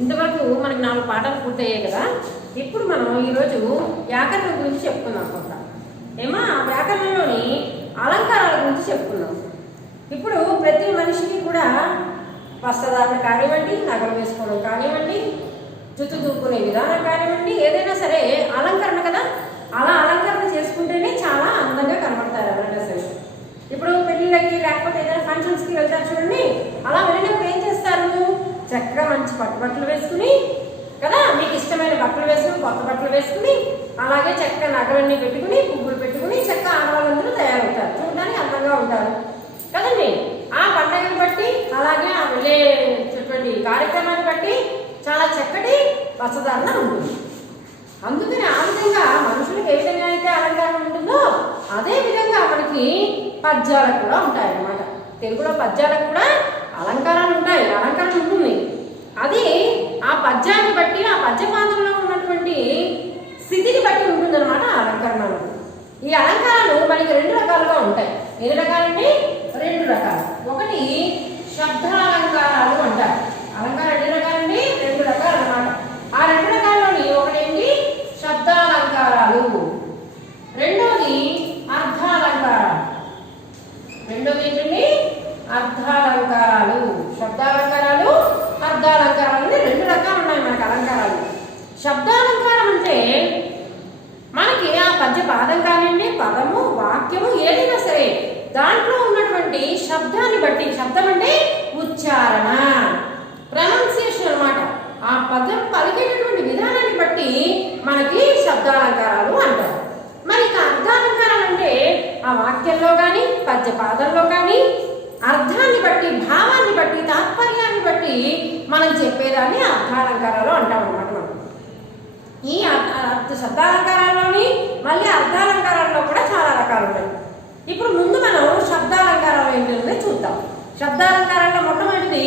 ఇంతవరకు మనకి 4 పాఠాలు పూర్తయ్యాయి కదా. ఇప్పుడు మనం ఈరోజు వ్యాకరణం గురించి చెప్పుకుందాం అనుకుంటాం. ఏమో ఆ వ్యాకరణంలోని అలంకారాల గురించి చెప్పుకుందాం. ఇప్పుడు ప్రతి మనిషికి కూడా వస్త్రధారణ కానివ్వండి, నగలు వేసుకోవడం కానివ్వండి, జుట్టు దూకునే విధానం కానివ్వండి, ఏదైనా సరే అలంకరణ కదా. అలా అలంకరణ చేసుకుంటేనే చాలా అందంగా కనబడతారు ఎవరైనా సరే. ఇప్పుడు పెళ్ళిళ్ళకి లేకపోతే ఏదైనా ఫంక్షన్స్కి వెళ్తారు చూడండి. అలా వెళ్ళినప్పుడు ఏం చేస్తారు? చక్కగా మంచి బట్టలు వేసుకుని కదా, మీకు ఇష్టమైన బట్టలు వేసుకుని, కొత్త బట్టలు వేసుకుని, అలాగే చక్కగా నగలన్నీ పెట్టుకుని, పువ్వులు పెట్టుకుని చక్కగా ఆడవాళ్ళందరూ తయారవుతారు. చూడడానికి అందంగా ఉంటారు కదండి. ఆ పండుగను బట్టి అలాగే ఆ వెళ్ళేటటువంటి కార్యక్రమాన్ని బట్టి చాలా చక్కటి వస్త్రధారణ ఉంటుంది. అందుకని ఆ విధంగా మనుషులకు ఏ విధంగా అయితే అలంకారం ఉంటుందో అదే విధంగా మనకి పద్యాలకు కూడా ఉంటాయి అన్నమాట. తెలుగులో పద్యాలకు కూడా అలంకారాలు ఉంటాయి, అలంకరణ ఉంటుంది. అది ఆ పద్యాన్ని బట్టి, ఆ పద్యపాదంలో ఉన్నటువంటి స్థితిని బట్టి ఉంటుందన్నమాట అలంకరణ. ఈ అలంకారాలు మనకి 2 రకాలుగా ఉంటాయి. ఎన్ని రకాలండి? 2 రకాలు. ఒకటి శబ్దాలంకారాలు అంటారు. అలంకారం ఎన్ని రకాలండి? 2 రకాలు అన్నమాట. ఆ 2 రకాల్లోని ఒకటేంటి? శబ్దాలంకారాలు. రెండోది అర్థాలంకారాలు. రెండోది ఏంటండి? అర్థాలంకారాలు. శబ్దాలంకారాలు, అర్థాలంకారాలు అని 2 రకాలు ఉన్నాయి మనకి అలంకారాలు. శబ్దాలంకారం అంటే మనకి ఆ పద్య పాదం కానివ్వండి, పదము, వాక్యము ఏదైనా సరే దాంట్లో ఉన్నటువంటి శబ్దాన్ని బట్టి, శబ్దం అంటే ఉచ్చారణ, ప్రొనౌన్సియేషన్ అన్నమాట. ఆ పదం పలికేటటువంటి విధానాన్ని బట్టి మనకి శబ్దాలంకారాలు అంటారు. మరి ఇక అర్థాలంకారాలు అంటే ఆ వాక్యంలో కానీ, పద్య పాదంలో కానీ అర్థాన్ని బట్టి, భావాన్ని బట్టి, తాత్పర్యాన్ని బట్టి మనం చెప్పేదాన్ని అర్థాలంకారాలు అంటాం అన్నమాట. ఈ శబ్దాలంకారాల్లోని మళ్ళీ అర్థాలంకారాల్లో కూడా చాలా రకాలు ఉంటాయి. ఇప్పుడు ముందు మనం శబ్దాలంకారాలు ఏంటంటే చూద్దాం. శబ్దాలంకారాల్లో మొట్టమొదటిది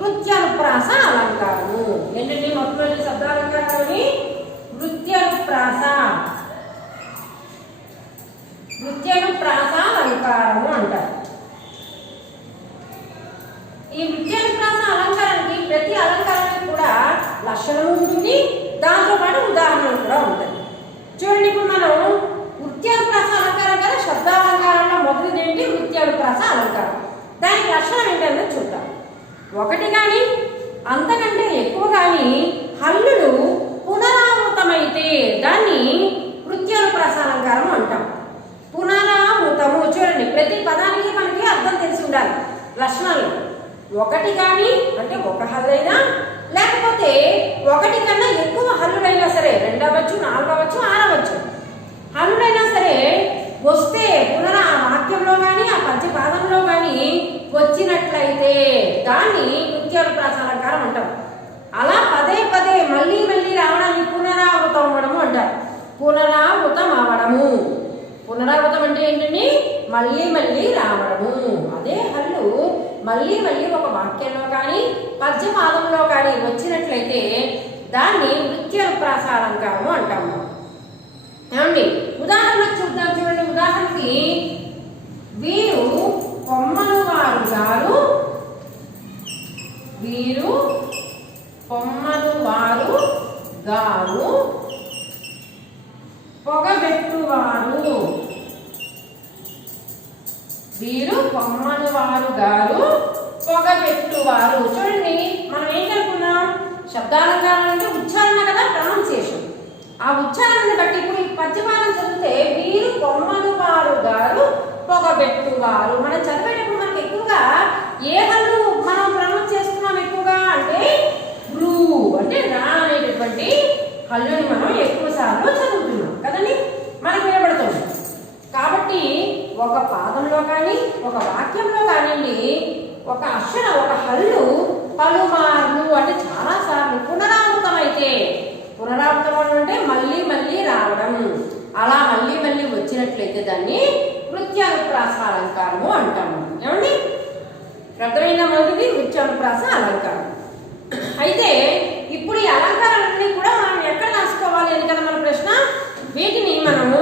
వృత్యానుప్రాస అలంకారము. ఏంటంటే మొట్టమొదటి శబ్దాలంకారంలోని వృత్యానుప్రాస అలంకారము అంటారు. ఈ వృత్యానుప్రాస అలంకారానికి ప్రతి అలంకారానికి కూడా లక్షణం ఉంటుంది, దాంతో పాటు ఉదాహరణలు కూడా ఉంటాయి. చూడండి, ఇప్పుడు మనం వృత్యానుప్రాస అలంకారం కదా, శబ్దాలంకారంలో మొదటిది ఏంటి? వృత్యానుప్రాస అలంకారం. దానికి లక్షణం ఏంటంటే చూద్దాం. ఒకటి కానీ అంతకంటే ఎక్కువ కానీ హల్లులు పునరావృతమైతే దాన్ని వృత్యానుప్రాస అలంకారం అంటాం. పునరావృతము చూడండి, ప్రతి పదానికి మనకి అర్థం తెలిసి ఉండాలి. లక్షణాలు ఒకటి కానీ అంటే ఒక హల్లైనా, లేకపోతే ఒకటి కన్నా ఎక్కువ హల్లుడైనా సరే, 2 అవ్వచ్చు, 4 అవ్వచ్చు, 6 అవ్వచ్చు, హల్లుడైనా సరే వస్తే వాక్యంలో కానీ ఆ పద్యపాదంలో కానీ వచ్చినట్లయితే దాన్ని వృత్యానుప్రాస అలంకారం అంటాం. అలా పదే పదే మళ్ళీ మళ్ళీ రావడాన్ని పునరావృతం అవ్వడము అంటారు. పునరావృతం అవ్వడము. పునరావృతం అంటే ఏంటండి? మళ్ళీ మళ్ళీ రావడము. అదే హల్లు మళ్ళీ మళ్ళీ ఒక వాక్యంలో కానీ పద్యపాదంలో కానీ వచ్చినట్లయితే దాన్ని వృత్యానుప్రాస అలంకారము అంటాము. ఏమండి, ఉదాహరణకు చూద్దాం. చూడండి, ఉదాహరణకి వీరు పొమ్మనువారు గారు, వీరు పొమ్మనువారు గారు పొగబెట్టువారు. వీరు పొమ్మనువారు గారు పొగబెట్టువారు. చూడండి, మనం ఏంటనుకున్నాం? శబ్దాలంకారం అంటే ఉచ్చారణ కదా, ప్రొనౌన్సియేషన్. ఆ ఉచ్చారణను బట్టి ఇప్పుడు ఈ పద్యపాదం చదివితే వీరు పొమ్మనువారు గారు పొగబెట్టువారు. మనం చదివేటప్పుడు మనకి ఎక్కువగా ఏ హల్లు మనం ప్రొనౌన్స్ చేస్తున్నాం ఎక్కువగా అంటే బ్లూ అంటే రా అనేటటువంటి హల్లుని మనం ఎక్కువ సార్లు చదువుతున్నాం కదండి, మనకు వినబడుతుంది. కాబట్టి ఒక పాదంలో కానీ ఒక వాక్యంలో కానివ్వండి ఒక అక్షరం, ఒక హల్లు పలుమార్లు అంటే చాలా సార్లు పునరావృతం అయితే, పునరావృతం అంటే మళ్ళీ మళ్ళీ రావడం, అలా మళ్ళీ మళ్ళీ వచ్చినట్లయితే దాన్ని వృత్యానుప్రాస అలంకారము అంటాము. ఏమండి, అర్థమైందా? మొదటిది వృత్యానుప్రాస అలంకారం. అయితే ఇప్పుడు ఈ అలంకారాలన్నీ కూడా మనం ఎక్కడ రాసుకోవాలి అని కదా మన ప్రశ్న. వీటిని మనము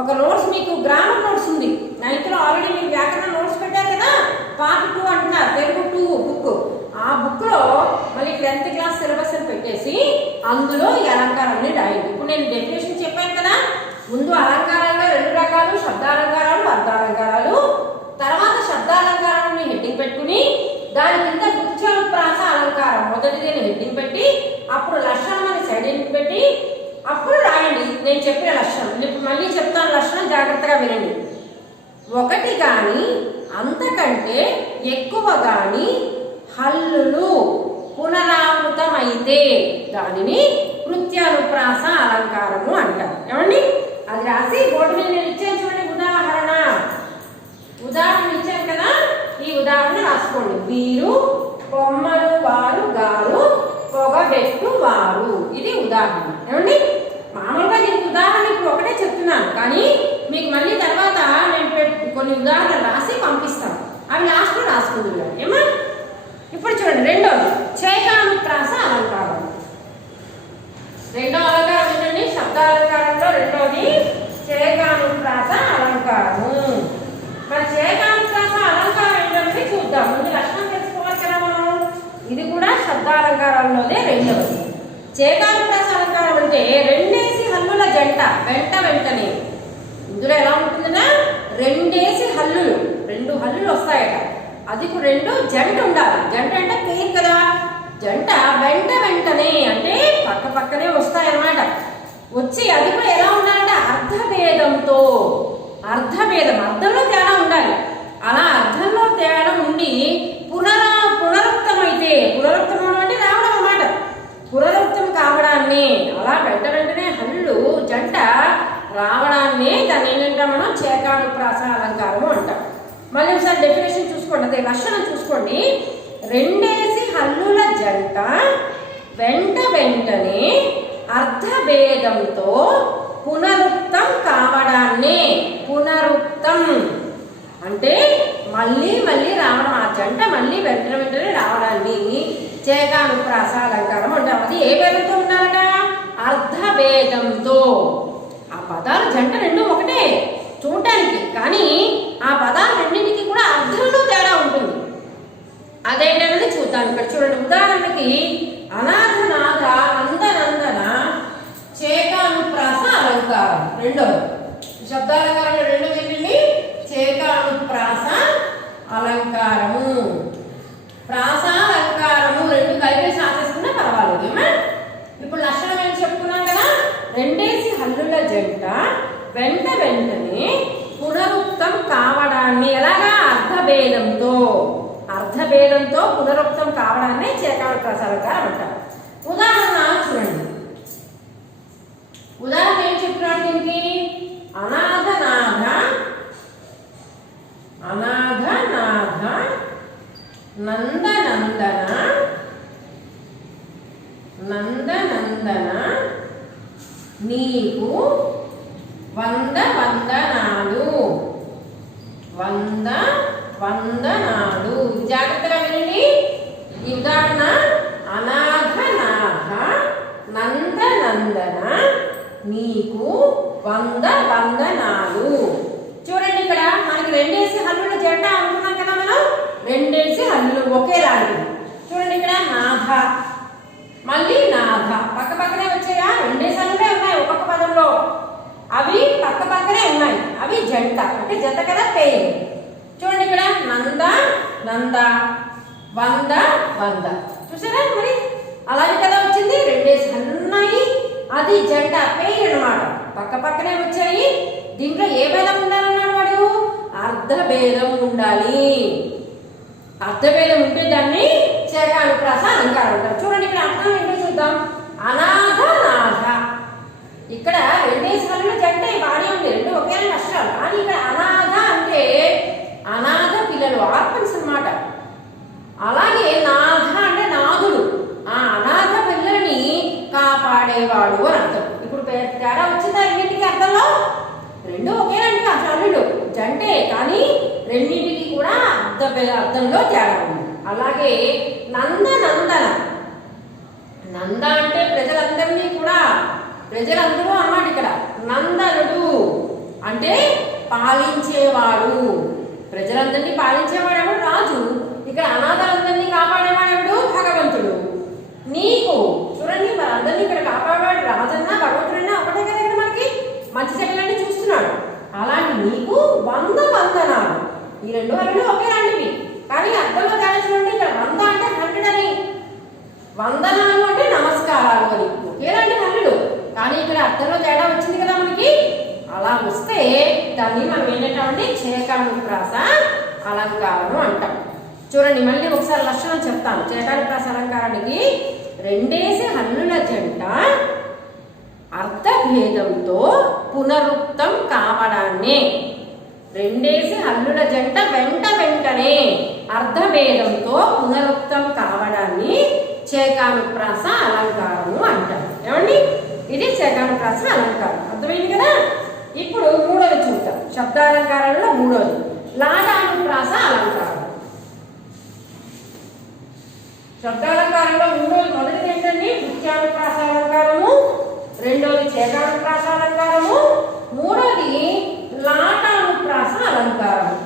ఒక నోట్స్, మీకు గ్రామర్ నోట్స్ ఉంది 9th లో ఆల్రెడీ మీకు వ్యాకరణ నోట్స్ పెట్టారు కదా, పార్ట్ 2 అంటున్నారు, తెలుగు 2 బుక్. ఆ బుక్ లో మళ్ళీ 10th క్లాస్ సిలబస్ అని అందులో ఈ అలంకారాన్ని రాయండి. ఇప్పుడు నేను డెఫినేషన్ చెప్పాను కదా, ముందు అలంకారాల్లో 2 రకాలు, శబ్దాలంకారాలు, అర్థాలంకారాలు. తర్వాత శబ్దాలంకారాన్ని హెడ్డింగ్ పెట్టుకుని దాని కింద కృత్యానుప్రాస అలంకారం మొదటిది హెడ్డింగ్ పెట్టి అప్పుడు లక్షణం అని సైడ్ పెట్టి అప్పుడు రాయండి నేను చెప్పిన లక్షణం. ఇప్పుడు మళ్ళీ చెప్తాను లక్షణం, జాగ్రత్తగా వినండి. 1 కానీ అంతకంటే ఎక్కువ కానీ హల్లులు పునరావృతమైతే దానిని కృత్యానుప్రాస అలంకారము అంటారు. ఏమండి, అది రాసి బోర్డు మీద నేను ఇచ్చాను చూడండి. ఉదాహరణ ఇచ్చాను కదా, ఈ ఉదాహరణ రాసుకోండి. వీరు, కొమ్మలు, వారు, గారు, పొగబెట్టు వారు. ఇది ఉదాహరణ. ఏమండి, మామూలుగా దీనికి ఉదాహరణ ఇప్పుడు ఒకటే చెప్తున్నాను, కానీ మీకు మళ్ళీ తర్వాత నేను కొన్ని ఉదాహరణలు రాసి పంపిస్తాను. అవి లాస్ట్లో రాసుకుంటున్నాను. ఏమా, ఇప్పుడు చూడండి రెండోది చేకానుప్రాస అలంకారం. రెండో అలంకారం ఏంటండి? శబ్దాలంకారంలో రెండోది చేకానుప్రాస అలంకారము. మరి చేకానుప్రాస అలంకారం ఏంటంటే చూద్దాం. ముందు లక్షణం తెలుసుకోవాలి కదా మనం. ఇది కూడా శబ్దాలంకారంలోనే రెండవది. చేకానుప్రాస అలంకారం అంటే 2 హల్లుల జంట వెంటనే. ఇందులో ఎలా ఉంటుందన్నా 2 హల్లులు, 2 హల్లులు వస్తాయట. అది 2 జంట ఉండాలి. జంట అంటే పేరు కదా, జంట వెంటనే అంటే పక్కనే వస్తాయన్నమాట. వచ్చి అది కూడా ఎలా ఉండాలంటే అర్థభేదంతో. అర్థంలో తేడా ఉండాలి. అలా అర్థంలో తేడా ఉండి పునరుక్తమైతే, పునరుక్తం అంటే రావడం అన్నమాట. పునరుక్తం కావడాన్ని, అలా వెంటనే హల్లు జంట రావడాన్ని దాన్ని ఏంటంటే మనం చేకానుప్రాస అలంకారము అంటాం. మళ్ళీ ఒకసారి డెఫినేషన్ చూసుకోండి, అదే లక్షణం చూసుకోండి. 2 హల్లుల జంట వెంటనే అర్థభేదంతో పునరుక్తం కావడాన్ని, పునరుక్తం అంటే మళ్ళీ రావడం, ఆ జంట మళ్ళీ వెంటనే రావడాన్ని చేకానుప్రాస అలంకారం అంటాం. అది ఏ భేదంతో ఉండాలట? అర్థభేదంతో. ఆ పదాలు జంట 2 ఒకటే చూడటానికి, కానీ ఆ పదాలు రెండింటికి కూడా అర్థంలో తేడా ఉంటుంది. అదేంటనేది చూద్దాం. ఇక్కడ చూడండి, ఉదాహరణకి అనాథనాథ నందనందన చేకానుప్రాస అలంకారం. రెండవది శబ్దాలంకారంలో రెండవది ఏంటండి? చేకానుప్రాస అలంకారము. ప్రాసాలంకారము 2 కలిపి సాధిస్తున్నా పర్వాలేదు. ఇప్పుడు లక్షణం ఏం చెప్పుకున్నాం కదా, 2 హల్లుల జంట వెంటనే పునరుక్తం కావడాన్ని, ఎలాగా? అర్థభేదంతో పునరుక్తం కావడాన్ని చేకానుప్రాస అలంకారం అంటారు. ఉదాహరణ చూడండి. ఉదాహరణ ఏం చెప్తున్నాడు దీనికి? అనాథనాథ నందనందన నీకు 100 వందనాలు. జాగ్రత్తగా వినండి ఈ ఉదాహరణ. అనాథనాథ నందనందన నీకు 100 వందనాలు. చూడండి, ఇక్కడ మనకి 2 హల్లుల జంట అనుకున్నాం కదా మనం. 2 హల్లులు ఒకేలాంటివి. చూడండి, ఇక్కడ నాథ, మళ్ళీ నాథ పక్కనే వచ్చాయా? 2 హల్లులే ఉన్నాయి ఒక్కొక్క పదంలో. అవి పక్కనే ఉన్నాయి. అవి జంట అంటే జత కదా, పేరు. చూడండి, ఇక్కడ నంద 100 చూసారా? మరి అలాగే కదా వచ్చింది. 2 హల్లులు ఉన్నాయి, అది జంట పేరు అన్నమాట. పక్కనే వచ్చాయి. దీంట్లో ఏ భేదం ఉండాలన్నాడు వాడు? అర్థభేదం ఉండాలి. అర్థభేదం ఉంటే దాన్ని చేకానుప్రాస అలంకారం అంటారు. చూడండి, ఇక్కడ అర్థం ఏంటో చూద్దాం. అనాథనాథ, ఇక్కడ 2 హల్లుల జంట బాగానే ఉంది, 2 ఒకే అక్షరాలు. కానీ ఇక్కడ అనాథ అంటే అనాథ పిల్లలు, ఆర్ఫన్స్ అన్నమాట. అలాగే నాథ అంటే నాథుడు, ఆ అనాథ పిల్లల్ని కాపాడేవాడు అని అర్థం. ఇప్పుడు తేడా వచ్చిందా రెండింటికి అర్థంలో? 2 ఒకేలాంటి హల్లులు జంటే, కానీ రెండింటికి కూడా అర్థంలో తేడా ఉంది. అలాగే నందనందన, నంద అంటే ప్రజలందరినీ కూడా, ప్రజలందరూ అన్నమాట. ఇక్కడ నందనుడు అంటే పాలించేవాడు, ప్రజలందరినీ పాలించేవాడు ఎవడు? రాజు. ఇక్కడ అనాథలందరినీ కాపాడేవాడు ఎవడు? భగవంతుడు. నీకు చూడండి, మనందరినీ ఇక్కడ వందనాలు అంటే నమస్కారాలు అని ఒకేలాంటి హల్లులు, కానీ ఇక్కడ అర్థంలో తేడా వచ్చింది కదా మనకి. అలా వస్తే దాన్ని మనం ఏంటంటామంటే చేకానుప్రాస అలంకారము అంటాం. చూడండి మళ్ళీ ఒకసారి లక్షణం చెప్తాను. చేకానుప్రాస అలంకారానికి రెండేసి హల్లుల జంట అర్థభేదంతో పునరుక్తం కావడాన్ని, రెండేసి హల్లుల జంట వెంట వెంటనే అర్థభేదంతో పునరుక్తం కావడాన్ని చేకానుప్రాస అలంకారము అంటారు. ఏమండి, ఇది చేకానుప్రాస అలంకారం. అర్థమైంది కదా. ఇప్పుడు మూడోది చూద్దాం. శబ్దాలంకారంలో మూడోది లాటానుప్రాస అలంకారం. శబ్దాలంకారంలో మూడోది మొదటిది ఏంటండి? నృత్యానుప్రాస అలంకారము, రెండోది చేకానుప్రాస అలంకారము, మూడోది లాటానుప్రాస అలంకారం.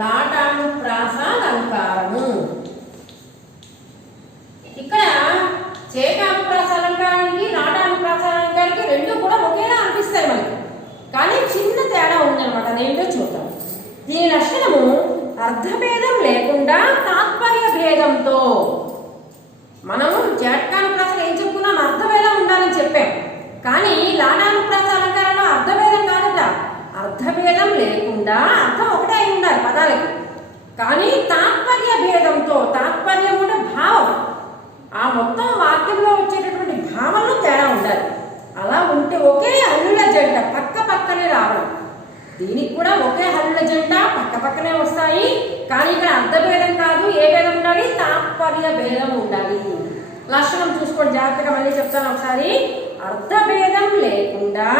లాటానుప్రాస అలంకారము. ఇక్కడ చేకానుప్రాస అలంకారానికి లాటానుప్రాస అలంకారానికి రెండు కూడా ఒకేలా అనిపిస్తాయి మనకి, కానీ చిన్న తేడా ఉందన్నమాట. అదేంటో చూద్దాం. దీని లక్షణము అర్థభేదం లేకుండా తాత్పర్య భేదంతో. మనము చేకానుప్రాస ఏం చెప్పుకున్నాం? అర్థభేదం ఉండాలని చెప్పాం. కానీ లాటానుప్రాస అలంకారంలో అర్థభేదం కాదుట, అర్థభేదం లేకుండా అర్థం ఒకటే అయి ఉండాలి పదాలకి, కానీ తాత్పర్య భేదంతో. తాత్పర్యం అంటే భావం, ఆ మొత్తం వాక్యంలో వచ్చేటటువంటి భావంలో తేడా ఉండాలి. అలా ఉంటే ఒకే హల్లుల జంట పక్క పక్కనే రావడం. దీనికి కూడా ఒకే హల్లుల జంట పక్క పక్కనే వస్తాయి, కానీ ఇక్కడ అర్థభేదం కాదు. ఏ భేదం ఉండాలి? తాత్పర్య భేదం ఉండాలి. లక్షణం చూసుకోండి జాగ్రత్తగా, మళ్ళీ చెప్తాను ఒకసారి. అర్థభేదం లేకుండా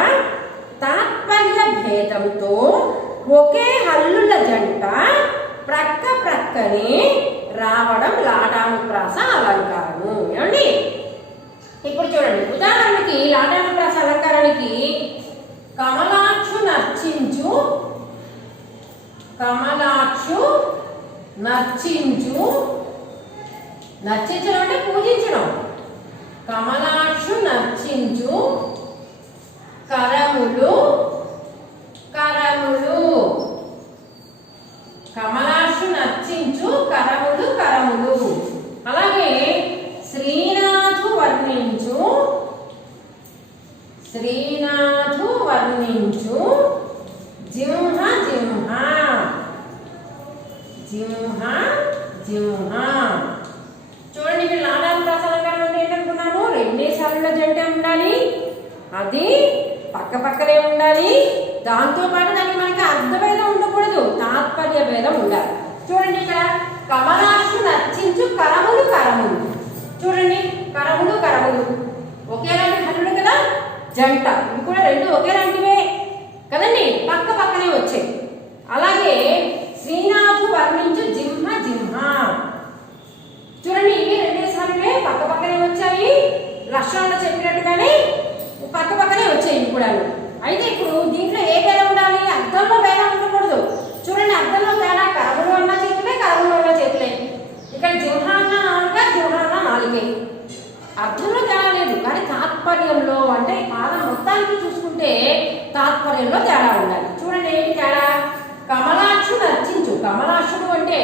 తాత్పర్య భేదంతో ఒకే హల్లుల జంట ప్రక్క ప్రక్కనే రావడం లాటానుప్రాస అలంకారము. ఏమండి, ఇప్పుడు చూడండి ఉదాహరణకి లాటానుప్రాస అలంకారానికి కమలాక్షు నర్చించు, కమలాక్షు నర్చించు, నర్చించడం అంటే పూజించడం. కమలాక్షు నర్చించు కరములు, కరములు. కమలాక్షు నర్చించు కరములు, కరములు. అలాగే శ్రీనాథు వర్ణించు, శ్రీనాథు వర్ణించు జింహ, జింహ, జింహ, జింహ. చూడండి, ఇక్కడ లాటానుప్రాస అలంకారం అంటే ఏంటనుకున్నాను? రెండేసి హల్లుల జంట ఉండాలి, అది పక్క పక్కనే ఉండాలి. దాంతో పాటు దానికి మనకి అర్థభేదం ఉండకూడదు, తాత్పర్య భేదం ఉండాలి. చూడండి ఇక్కడ కమలాక్షు నర్చించు కరములు, కరములు. చూడండి కరములు, కరములు ఒకేలాంటి హల్లులు కదా జంట. ఇవి కూడా రెండు ఒకేలాంటివే కదండి, పక్క పక్కనే వచ్చాయి. అలాగే శ్రీనాథు వర్ణించు జింహ, జింహ. చూడండి ఇవి రెండేసి హల్లులే పక్క పక్కనే వచ్చాయి. లక్షణంలో చెప్పినట్టుగానే పక్క పక్కనే వచ్చాయి ఇవి కూడా. అయితే ఇప్పుడు దీంట్లో ఏ భేదం ఉండాలి? అర్థంలో భేదం ఉండకూడదు. చూడండి అర్థంలో తేడా, కరములు అన్న చేతులే, కరములు అన్న చేతులే. ఇక్కడ జింహ అన్న నాలుక, జింహ అన్న నాలుగే. అర్థంలో తేడా లేదు, కానీ తాత్పర్యంలో అంటే పాదం మొత్తానికి చూసుకుంటే తాత్పర్యంలో తేడా ఉండాలి. చూడండి ఏంటి తేడా? కమలాక్షు నర్చించు. కమలాక్షుడు అంటే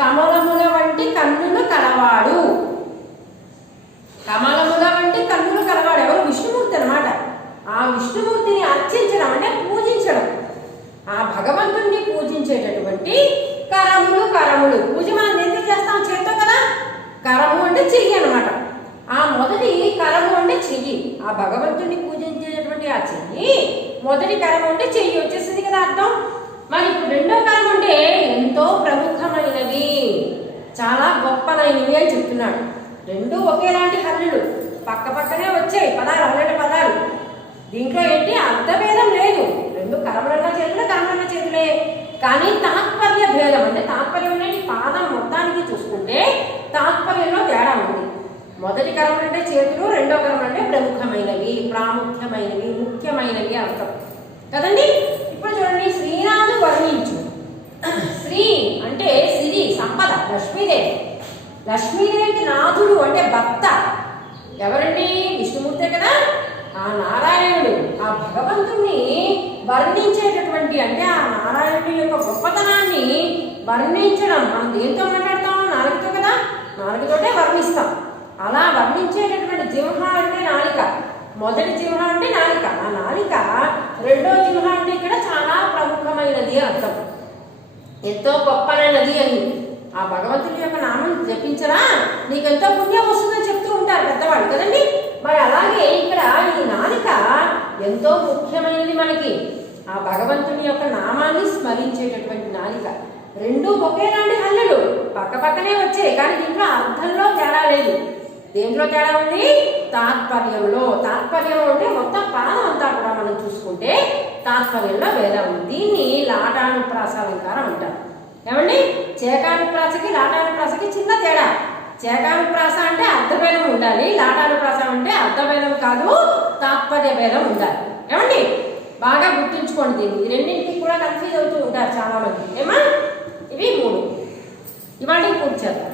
కమలముల వంటి కన్నులు కలవాడు. కమలముల వంటి కన్నులు కలవాడు ఎవరు? విష్ణుమూర్తి అన్నమాట. ఆ విష్ణుమూర్తిని అర్చించడం అంటే పూజించడం, ఆ భగవంతుణ్ణి పూజించేటటువంటి కరములు, కరములు. పూజ మనం ఎందుకు చేస్తాం? చేత్తో కదా. కరము అంటే చెయ్యి అనమాట. ఆ మొదటి కరము అంటే చెయ్యి, ఆ భగవంతుణ్ణి పూజించేటటువంటి ఆ చెయ్యి. మొదటి కరము అంటే చెయ్యి వచ్చేసింది కదా అర్థం. మరి ఇప్పుడు రెండో కరం అంటే ఎంతో ప్రముఖమైనవి, చాలా గొప్పనైనవి అని చెప్తున్నాడు. రెండు ఒకేలాంటి హల్లులు పక్క పక్కనే వచ్చాయి పదాలు, హల్లుల పదాలు. దీంట్లో ఏంటి? అర్థభేదం లేదు. రెండు కరములన్న చేతులే, కరములన్న చేతులే, కానీ తాత్పర్య భేదం అంటే తాత్పర్యం అనేది పాదం మొత్తానికి చూసుకుంటే తాత్పర్యంలో తేడా ఉంది. మొదటి కరములు అంటే చేతులు, రెండో కరములు అంటే ప్రముఖమైనవి, ప్రాముఖ్యమైనవి, ముఖ్యమైనవి అర్థం కదండి. ఇప్పుడు చూడండి శ్రీనాథు వర్ణించు. శ్రీ అంటే సిరి, సంపద, లక్ష్మీదేవి. లక్ష్మీదేవికి నాథుడు అంటే భర్త ఎవరండి? విష్ణుమూర్తే కదా. ఆ నారాయణుడు, ఆ భగవంతుణ్ణి వర్ణించేటటువంటి అంటే ఆ నారాయణుడి యొక్క గొప్పతనాన్ని వర్ణించడం. మనం దేంతో మాట్లాడతాం? నాలుగుతో కదా, నాలుగుతోటే వర్ణిస్తాం. అలా వర్ణించేటటువంటి జిహ్వ అంటే నాలిక. మొదటి జిహ్వ అంటే నాలిక. ఆ నాలిక రెండో జిహ్వ అంటే ఇక్కడ చాలా ప్రముఖమైనది అర్థం, ఎంతో గొప్పనైనది అని. ఆ భగవంతుని యొక్క నామం జపించరా నీకెంతో పుణ్యం వస్తుందని చెప్తూ ఉంటారు పెద్దవాళ్ళు కదండి. మరి అలాగే ఇక్కడ ఈ నాలిక ఎంతో ముఖ్యమైనది మనకి. ఆ భగవంతుని యొక్క నామాన్ని స్మరించేటటువంటి నాలిక. రెండు ఒకేలాంటి హల్లులు పక్క పక్కనే వచ్చాయి, కానీ దీంట్లో అర్థంలో తేడా లేదు. దేంట్లో తేడా ఉంది? తాత్పర్యంలో. తాత్పర్యం అంటే మొత్తం పాదం అంతా కూడా మనం చూసుకుంటే తాత్పర్యంలో భేదం ఉంది. దీన్ని లాటానుప్రాసాలంకారం అంటారు. ఏమండి, చేకానుప్రాసకి లాటానుప్రాసకి చిన్న తేడా. చేకానుప్రాస అంటే అర్థభేదం ఉండాలి, లాటానుప్రాస అంటే అర్థభేదం కాదు, తాత్పర్య భేదం ఉండాలి. ఏమండి, బాగా గుర్తుంచుకోండి దీన్ని. ఈ రెండింటికి కూడా కన్ఫ్యూజ్ అవుతూ ఉంటారు చాలా మంది. ఏమా, ఇవి 3 ఇవాళ పూర్తి చేద్దాం.